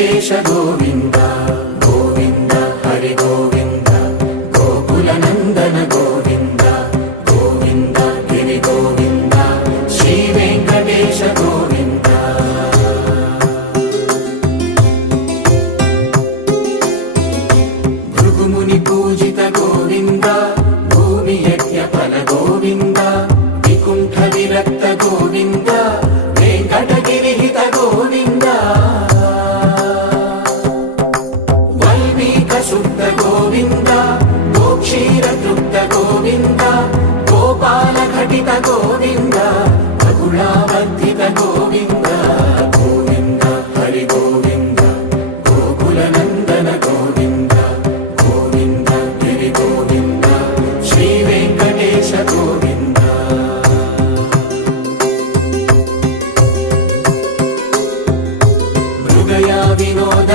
వెంకటేశ గోవింద గోవింద హరి గోవింద గోకుల నందన గోవింద గోవింద గిరి గోవింద శ్రీ వెంకటేశ గోవింద భృగుముని పూజిత గోవింద భూమి యజ్ఞ ఫల గోవింద వికుంఠ విరక్త గోవింద వెంకటగిరి హిత గోవింద వల్మీక శుద్ధ గోవింద గోక్షీర తృప్త గోవింద గోపాల ఘటిత గోవింద బహుళావర్ధిత గోవింద గోవింద హరి గోవింద గోకుల నందన గోవింద గోవింద గిరి గోవింద శ్రీ వెంకటేశ గోవింద మృగయా వినోద